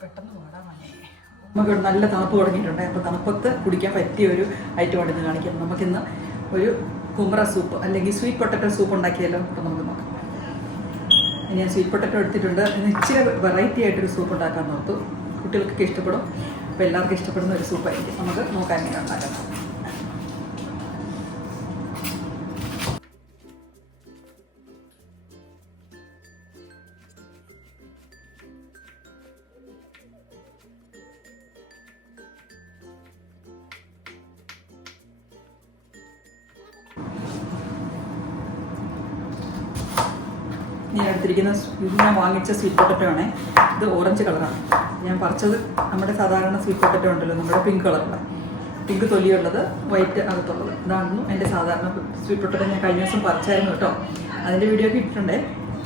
പെട്ടെന്ന് നമുക്ക് നല്ല തണുപ്പ് തുടങ്ങിയിട്ടുണ്ട്. അപ്പോൾ തണുപ്പത്ത് കുടിക്കാൻ പറ്റിയ ഒരു ഐറ്റമാണ് ഇന്ന് കാണിക്കാം. നമുക്കിന്ന് ഒരു കുമ്പറ സൂപ്പ് അല്ലെങ്കിൽ സ്വീറ്റ് പൊട്ടറ്റോ സൂപ്പ് ഉണ്ടാക്കിയല്ലോ. അപ്പോൾ നമുക്ക് നോക്കാം. ഞാൻ സ്വീറ്റ് പൊട്ടറ്റോ എടുത്തിട്ടുണ്ട്. ഇന്ന് ഇച്ചിരി വെറൈറ്റി ആയിട്ടൊരു സൂപ്പ് ഉണ്ടാക്കാൻ നോർത്തു. കുട്ടികൾക്കൊക്കെ ഇഷ്ടപ്പെടും. അപ്പോൾ എല്ലാവർക്കും ഇഷ്ടപ്പെടുന്ന ഒരു സൂപ്പായിരിക്കും. നമുക്ക് നോക്കാൻ എങ്ങനെ ഉണ്ടാക്കാം. ഞാൻ എടുത്തിരിക്കുന്ന ഇത് ഞാൻ വാങ്ങിച്ച സ്വീറ്റ് പൊട്ടറ്റോ ആണ്. ഇത് ഓറഞ്ച് കളറാണ്. ഞാൻ പറിച്ചത് നമ്മുടെ സാധാരണ സ്വീറ്റ് പൊട്ടറ്റോ ഉണ്ടല്ലോ, നമ്മുടെ പിങ്ക് കളറുള്ള, പിങ്ക് തൊലിയുള്ളത്, വൈറ്റ് അകത്തുള്ളത്. ഇതായിരുന്നു എൻ്റെ സാധാരണ സ്വീറ്റ് പൊട്ടറ്റോ. ഞാൻ കഴിഞ്ഞ ദിവസം പറിച്ചായിരുന്നു കേട്ടോ. അതിൻ്റെ വീഡിയോ ഒക്കെ ഇട്ടിട്ടുണ്ട്.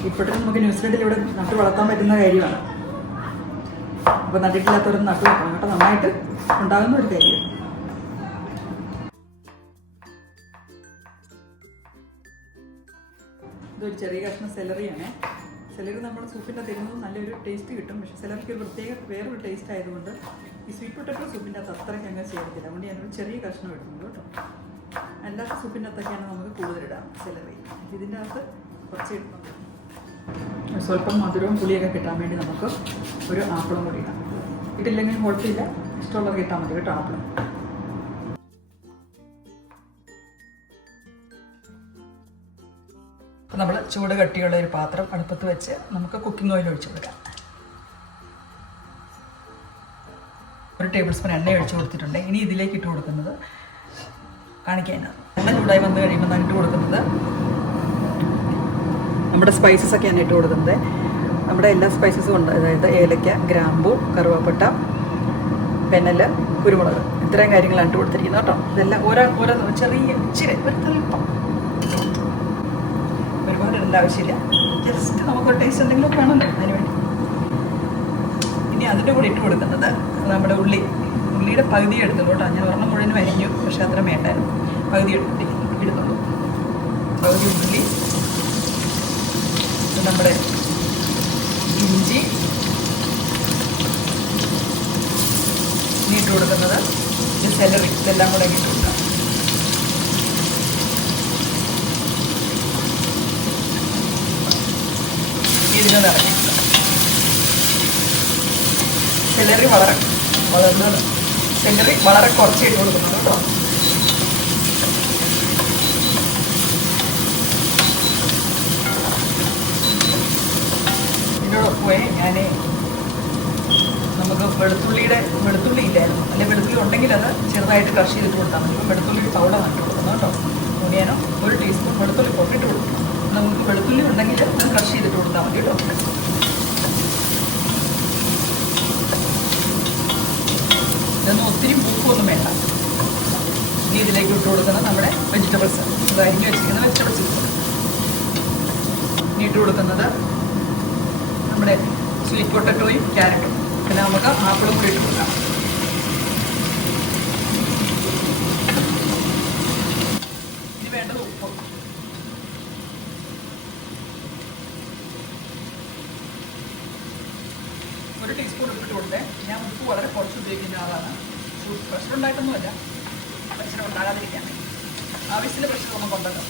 ഇപ്പോഴത്തെ നമുക്ക് ന്യൂസിലൻഡിലൂടെ നട്ടു വളർത്താൻ പറ്റുന്ന കാര്യമാണ്. അപ്പോൾ നട്ടിട്ടില്ലാത്തവരൊന്നും നട്ടു വെക്കണം കേട്ടോ. നന്നായിട്ട് ഉണ്ടാകുന്ന ഒരു കാര്യം. ഇതൊരു ചെറിയ കഷ്ണം സെലറിയാണ്. സെലറി നമ്മൾ സൂപ്പിൻ്റെ തരുന്നത് നല്ലൊരു ടേസ്റ്റ് കിട്ടും. പക്ഷേ സെലറിക്ക് ഒരു പ്രത്യേക വേറൊരു ടേസ്റ്റ് ആയതുകൊണ്ട് ഈ സ്വീറ്റ് പൊട്ടറ്റോ സൂപ്പിൻ്റെ അകത്ത് അത്രയ്ക്ക് അങ്ങ് ചേർത്തില്ല. അതുകൊണ്ട് ഞാനൊരു ചെറിയ കഷ്ണം ഇടുന്നുണ്ട് കേട്ടോ. അല്ലാത്ത സൂപ്പിൻ്റെ അകത്തൊക്കെയാണ് നമുക്ക് കൂടുതലിടാം സെലറി. ഇതിൻ്റെ അകത്ത് കുറച്ച് ഇടുന്നുണ്ട്. സ്വല്പം മധുരവും പുളിയൊക്കെ കിട്ടാൻ വേണ്ടി നമുക്ക് ഒരു ആപ്പിളും കൂടി ഇടാം. ഇട്ടില്ലെങ്കിൽ കുഴപ്പമില്ല, ഇഷ്ടമുള്ളത് കിട്ടാൻ മതി കേട്ടോ ആപ്പിളും. നമ്മൾ ചൂട് കട്ടിയുള്ള ഒരു പാത്രം അടുപ്പത്ത് വെച്ച് നമുക്ക് കുക്കിംഗ് ഓയിൽ ഒഴിച്ചു കൊടുക്കാം. 1 ടേബിൾ സ്പൂൺ എണ്ണ ഒഴിച്ചു കൊടുത്തിട്ടുണ്ട്. ഇനി ഇതിലേക്ക് ഇട്ട് കൊടുക്കുന്നത് കാണിക്കാനാണ്. എണ്ണ ചൂടായി വന്നു കഴിയുമ്പോൾ ഞാൻ ഇട്ട് കൊടുക്കുന്നത് നമ്മുടെ സ്പൈസസ് ഒക്കെയാണ് ഇട്ട് കൊടുക്കുന്നത്. നമ്മുടെ എല്ലാ സ്പൈസസും ഉണ്ട്. അതായത് ഏലക്ക, ഗ്രാമ്പൂ, കറുവാപ്പട്ട, പെനല്, കുരുമുളക്, ഇത്രയും കാര്യങ്ങളാണ് ഇട്ട് കൊടുത്തിരിക്കുന്നത് കേട്ടോ. ഇതെല്ലാം ഓരോ ചെറിയ ഇച്ചിരി ഒരു തൽപ്പം, ഒരുപാട് ഇടേണ്ട ആവശ്യമില്ല. ജസ്റ്റ് നമുക്കൊരു ടേസ്റ്റ് എന്തെങ്കിലുമൊക്കെ വേണമല്ലോ അതിന് വേണ്ടി. ഇനി അതിൻ്റെ കൂടെ ഇട്ട് കൊടുക്കുന്നത് നമ്മുടെ ഉള്ളിയുടെ പകുതി എടുത്തുള്ളൂ കേട്ടോ. ഞാൻ ഒരെണ്ണം മുഴുവനും അരിഞ്ഞു, പക്ഷെ അത്ര വേണ്ടായിരുന്നു. പകുതി എടുത്തുള്ളൂ. പകുതി ഉള്ളി, നമ്മുടെ ഇഞ്ചി, ഇനി ഇട്ട് കൊടുക്കുന്നത് സെലറി, ഇതെല്ലാം കൂടെ ഇട്ട് കൊടുക്കാം. ഇതിന് നിറഞ്ഞിട്ടില്ല. സെലറി വളരെ കുറച്ച് ഇട്ട് കൊടുക്കുന്നുണ്ട് കേട്ടോ. ഇതിനോടൊപ്പമേ ഞാൻ നമുക്ക് വെളുത്തുള്ളി ഇല്ലായിരുന്നു, അല്ലെങ്കിൽ വെളുത്തുള്ളി ഉണ്ടെങ്കിൽ അത് ചെറുതായിട്ട് ക്രഷ് ചെയ്തിട്ട് കൊടുത്താൽ മതി. ഇപ്പോൾ വെളുത്തുള്ളി പൗഡർ നട്ട് കൊടുക്കുന്നു കേട്ടോ. ഓണിയനോ 1 ടീസ്പൂൺ വെളുത്തുള്ളി പൊട്ടിട്ട് കൊടുക്കും. നമുക്ക് വെളുത്തുള്ളി ഉണ്ടെങ്കിൽ അത് ക്രഷ് ചെയ്തിട്ട് കൊടുത്താൽ മതി കേട്ടോ. ഇതൊന്നും ഒത്തിരി പൂക്കൊന്നും വേണ്ട. ഇനി ഇതിലേക്ക് ഇട്ട് കൊടുക്കുന്നത് നമ്മുടെ വെജിറ്റബിൾസ്, ഇത് അരിഞ്ഞ് വെച്ചിരിക്കുന്ന വെജിറ്റബിൾസ് ഇട്ട് കൊടുക്കും. ഇനി ഇട്ട് കൊടുക്കുന്നത് നമ്മുടെ സ്വീറ്റ് പൊട്ടറ്റോയും ക്യാരറ്റും, പിന്നെ നമുക്ക് ആപ്പിളും കൂടി ഇട്ട് കൊടുക്കാം. ഇനി വേണ്ടത് ഉപ്പ്. ഒരു ടീസ്പൂൺ ഇട്ടിട്ട് കൊടുത്തേ. ഞാൻ ഉപ്പ് വളരെ കുറച്ച് ഉപയോഗിക്കുന്ന ആളാണ്. പ്രഷർ ഉണ്ടായിട്ടൊന്നുമല്ല, പ്രഷർ ഉണ്ടാകാതിരിക്കാൻ വേണ്ടി. ആവശ്യത്തിന് പ്രഷർ നമുക്ക് ഉണ്ടല്ലോ.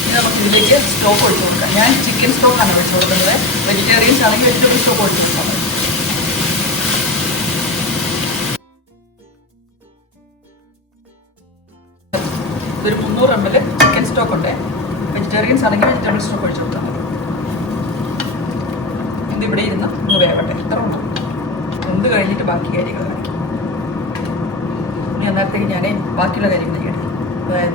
ഇനി നമുക്ക് ഇതിലേക്ക് സ്റ്റോക്ക് ഒഴിച്ചു കൊടുക്കാം. ഞാൻ ചിക്കൻ സ്റ്റോക്കാണ് ഒഴിച്ചു കൊടുക്കുന്നത്. വെജിറ്റേറിയൻസ് ആണെങ്കിൽ വെജിറ്റബിൾ സ്റ്റോക്ക് ഒഴിച്ചു കൊടുക്കാൻ മതി. ഒരു 300 ml ചിക്കൻ സ്റ്റോക്ക് ഉണ്ട്. വെജിറ്റേറിയൻസ് ആണെങ്കിൽ വെജിറ്റബിൾ സ്റ്റോക്ക് ഒഴിച്ചു കൊടുത്താൽ മതി. ഇതിവിടെ ഇരുന്ന് ഒന്ന് വേവട്ടെ. ഇത്ര ഉണ്ട്. എന്ത് കഴിഞ്ഞിട്ട് ബാക്കി കാര്യങ്ങൾ കാണിക്കും. ഇനി അന്നേരത്തേക്ക് ഞാൻ ബാക്കിയുള്ള കാര്യങ്ങൾ ചെയ്യണം. അതായത്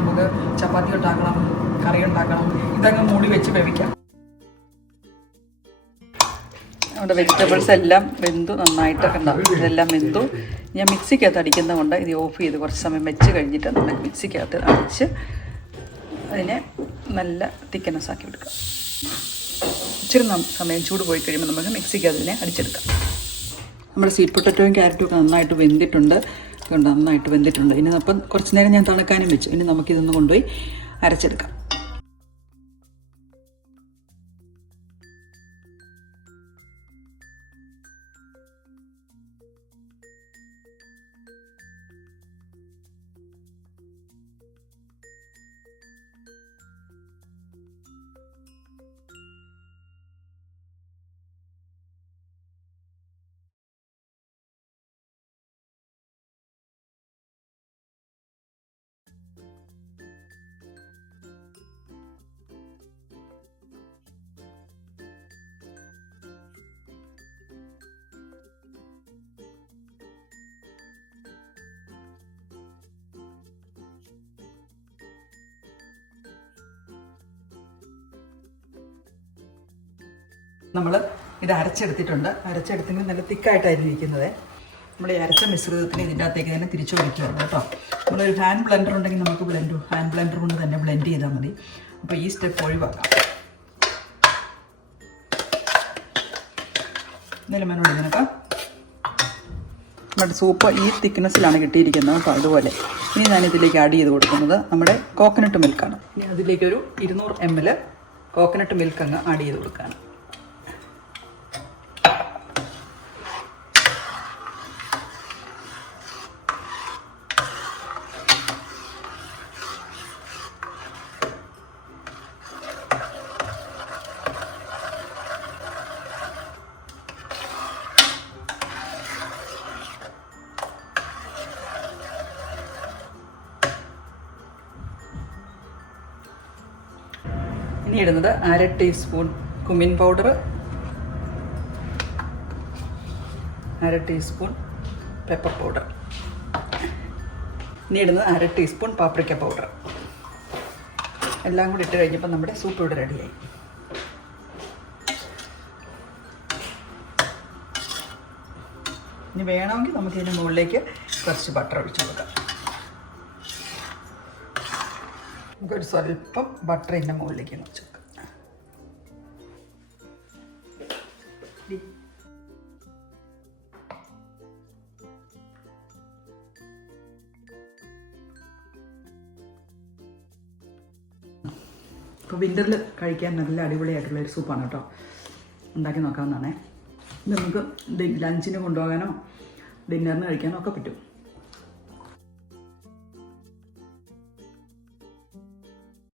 നമുക്ക് ചപ്പാത്തി ഉണ്ടാക്കണം, കറി ഉണ്ടാക്കണം. ഇതങ്ങ് മൂടി വെച്ച് വേവിക്കാം. നമ്മുടെ വെജിറ്റബിൾസ് എല്ലാം വെന്തു നന്നായിട്ടൊക്കെ ഉണ്ടാവും. ഇതെല്ലാം വെന്തു. ഞാൻ മിക്സിക്കകത്ത് അടിക്കുന്നതുകൊണ്ട് ഇത് ഓഫ് ചെയ്ത് കുറച്ച് സമയം വെച്ച് കഴിഞ്ഞിട്ട് നമുക്ക് മിക്സിക്കകത്ത് അടിച്ച് അതിനെ നല്ല തിക്കനസ് ആക്കി എടുക്കാം. ഇച്ചിരി സമയം ചൂട് പോയി കഴിയുമ്പോൾ നമുക്ക് മിക്സിക്കകത്ത് അതിനെ അടിച്ചെടുക്കാം. നമ്മുടെ സ്വീറ്റ് പൊട്ടറ്റോയും ക്യാരറ്റും ഒക്കെ നന്നായിട്ട് വെന്തിട്ടുണ്ട്. കൊണ്ട് നന്നായിട്ട് വെന്തിട്ടുണ്ട്. ഇനി അപ്പം കുറച്ച് നേരം ഞാൻ തണുക്കാനും വെച്ചു. ഇനി നമുക്കിതൊന്ന് കൊണ്ടുപോയി അരച്ചെടുക്കാം. നമ്മൾ ഇത് അരച്ചെടുത്തിട്ടുണ്ട്. അരച്ചെടുത്തെങ്കിൽ നല്ല തിക്കായിട്ടായിരുന്നു ഇരിക്കുന്നത്. നമ്മൾ ഈ അരച്ച മിശ്രിതത്തിന് ഇതിൻ്റെ അകത്തേക്ക് തന്നെ തിരിച്ചു വയ്ക്കുകയാണ് കേട്ടോ. നമ്മളൊരു ഹാൻഡ് ബ്ലെൻഡർ ഉണ്ടെങ്കിൽ നമുക്ക് ഹാൻഡ് ബ്ലെൻഡർ കൊണ്ട് തന്നെ ബ്ലെൻഡ് ചെയ്താൽ മതി. അപ്പോൾ ഈ സ്റ്റെപ്പ് ഒഴിവാക്കാം. എന്തായാലും മനോട് ഇതിനൊക്കെ നമ്മുടെ സൂപ്പ് ഈ തിക്നെസ്സിലാണ് കിട്ടിയിരിക്കുന്നത് കേട്ടോ. അതുപോലെ ഇനി ഞാനിതിലേക്ക് ആഡ് ചെയ്ത് കൊടുക്കുന്നത് നമ്മുടെ കോക്കനട്ട് മിൽക്കാണ്. ഇനി അതിലേക്കൊരു 200 ml കോക്കനട്ട് മിൽക്ക് അങ്ങ് ആഡ് ചെയ്ത് കൊടുക്കുകയാണ്. ഇനി ഇടുന്നത് 1/2 teaspoon cumin powder, 1/2 teaspoon pepper powder. ഇനി ഇടുന്നത് 1/2 ടീസ്പൂൺ പാപ്രിക്ക പൗഡർ. എല്ലാം കൂടി ഇട്ട് കഴിഞ്ഞപ്പോൾ നമ്മുടെ സൂപ്പ് ഇവിടെ റെഡിയായി. ഇനി വേണമെങ്കിൽ നമുക്ക് ഇതിന് മുകളിലേക്ക് കുറച്ച് ബട്ടർ ഒഴിച്ചു കൊടുക്കാം. നമുക്കൊരു സ്വല്പം ബട്ടർ ഇതിൻ്റെ മുകളിലേക്ക് വെച്ച് കൊടുക്കാം. ഇപ്പോൾ വിൻ്ററിൽ കഴിക്കാൻ നല്ല അടിപൊളിയായിട്ടുള്ളൊരു സൂപ്പാണ് കേട്ടോ. ഉണ്ടാക്കി നോക്കാവുന്നതാണേ. ഇത് നമുക്ക് ലഞ്ചിന് കൊണ്ടുപോകാനോ ഡിന്നറിന് കഴിക്കാനോ ഒക്കെ പറ്റും.